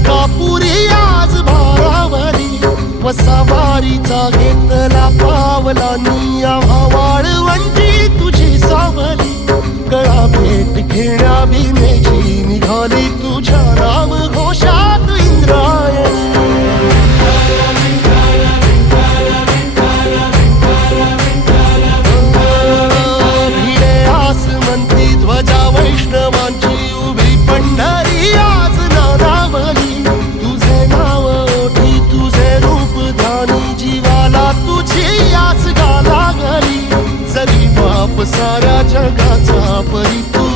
तुळजापुरी आज भारावरी वसावारीचा घेतला पावला निया वाळवंटी तुझी सावली गळा भेट घेण्या भीमेची निघाली तुझ्या राम घोषात इंद्रायणी भिडे आसमंती ध्वजा वैष्णवांची उभी पंढरी आज नारावली तुझे नाव ओठी तुझे रूप ध्यानी जीवाला तुझी आस गाला गली जरी बाप साऱ्या जगाचा परी तू